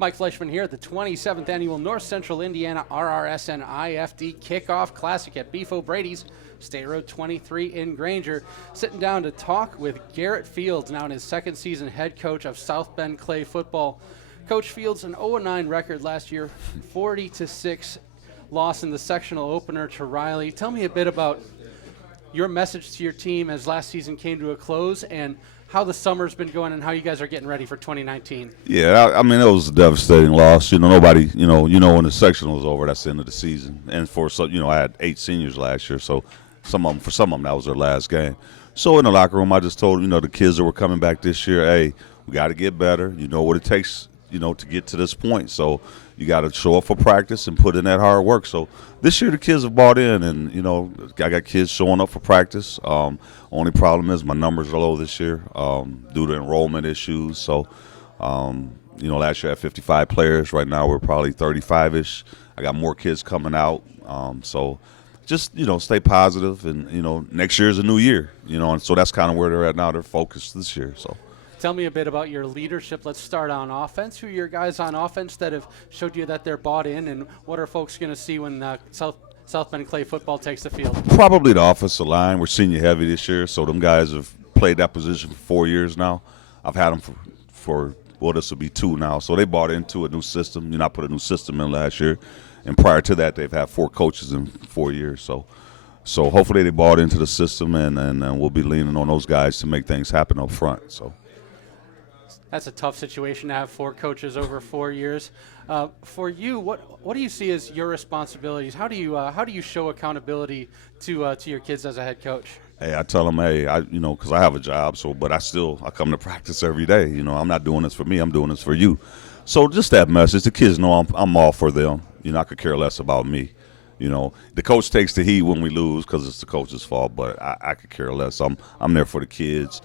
Mike Fleischman here at the 27th Annual North Central Indiana RRSN IFD Kickoff Classic at Beef O'Brady's, State Road 23 in Granger. Sitting down to talk with Garrett Fields, now in his second season head coach of South Bend Clay football. Coach Fields, an 0-9 record last year, 40-6 loss in the sectional opener to Riley. Tell me a bit about your message to your team as last season came to a close and how the summer's been going and how you guys are getting ready for 2019. Yeah, I mean, it was a devastating loss. Nobody, when the sectional was over, that's the end of the season. And for some, I had 8 seniors last year, so for some of them, that was their last game. So in the locker room, I just told, the kids that were coming back this year, hey, we got to get better. You know what it takes, to get to this point. So you got to show up for practice and put in that hard work. So this year the kids have bought in, and, I got kids showing up for practice. Only problem is my numbers are low this year due to enrollment issues. So, last year I had 55 players. Right now we're probably 35-ish. I got more kids coming out. So just, stay positive. And, next year is a new year, and so that's kind of where they're at now. They're focused this year. So. Tell me a bit about your leadership. Let's start on offense. Who are your guys on offense that have showed you that they're bought in, and what are folks going to see when South Bend Clay football takes the field? Probably the offensive line. We're senior heavy this year, so them guys have played that position for 4 years now. I've had them for this will be 2 now. So they bought into a new system. I put a new system in last year, and prior to that, they've had 4 coaches in 4 years. So hopefully they bought into the system, and we'll be leaning on those guys to make things happen up front. So. That's a tough situation to have 4 coaches over 4 years. For you, what do you see as your responsibilities? How do you show accountability to your kids as a head coach? Hey, I tell them, hey, because I have a job, but I come to practice every day. I'm not doing this for me. I'm doing this for you. So just that message, the kids know I'm all for them. I could care less about me. The coach takes the heat when we lose because it's the coach's fault, but I could care less. I'm there for the kids.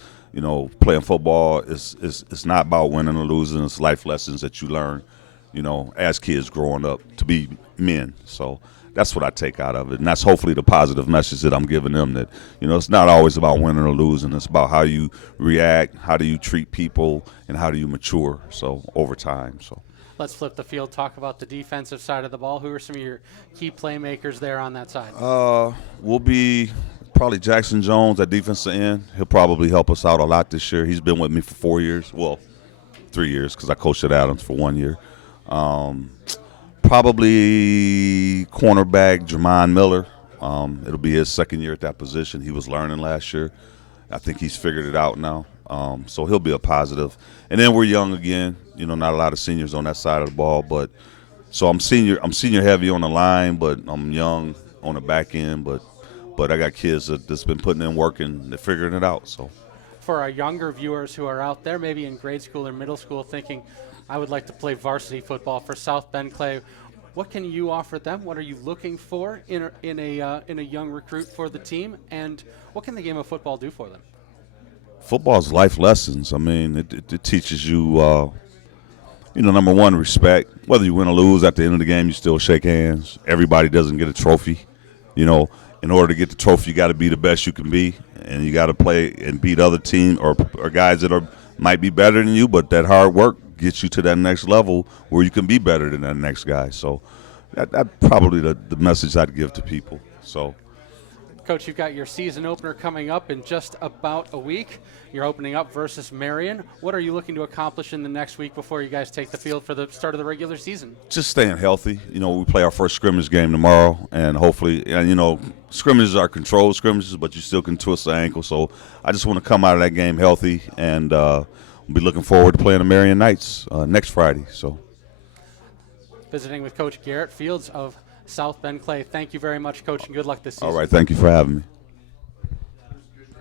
Playing football is not about winning or losing. It's life lessons that you learn, as kids growing up to be men. So that's what I take out of it. And that's hopefully the positive message that I'm giving them, that, it's not always about winning or losing. It's about how you react, how do you treat people, and how do you mature, over time. So. Let's flip the field, talk about the defensive side of the ball. Who are some of your key playmakers there on that side? We'll be probably Jackson Jones at defensive end. He'll probably help us out a lot this year. He's been with me for 4 years. Well, 3 years because I coached at Adams for 1 year. Probably cornerback Jermon Miller. It'll be his second year at that position. He was learning last year. I think he's figured it out now. So he'll be a positive. And then we're young again. Not a lot of seniors on that side of the ball. But so I'm senior heavy on the line, but I'm young on the back end. But I got kids that's been putting in work and they're figuring it out. So, for our younger viewers who are out there, maybe in grade school or middle school, thinking, I would like to play varsity football for South Bend Clay, what can you offer them? What are you looking for in a young recruit for the team? And what can the game of football do for them? Football's life lessons. I mean, it teaches you, number one, respect. Whether you win or lose, at the end of the game, you still shake hands. Everybody doesn't get a trophy. In order to get the trophy, you got to be the best you can be, and you got to play and beat other teams or guys that might be better than you, but that hard work gets you to that next level where you can be better than that next guy. So that's probably the message I'd give to people. So. Coach, you've got your season opener coming up in just about a week. You're opening up versus Marion. What are you looking to accomplish in the next week before you guys take the field for the start of the regular season? Just staying healthy. We play our first scrimmage game tomorrow, and hopefully, scrimmages are controlled scrimmages, but you still can twist the ankle. So I just want to come out of that game healthy, and we'll be looking forward to playing the Marion Knights next Friday. So, visiting with Coach Garrett Fields of South Bend Clay. Thank you very much, Coach, and good luck this season. All right, thank you for having me.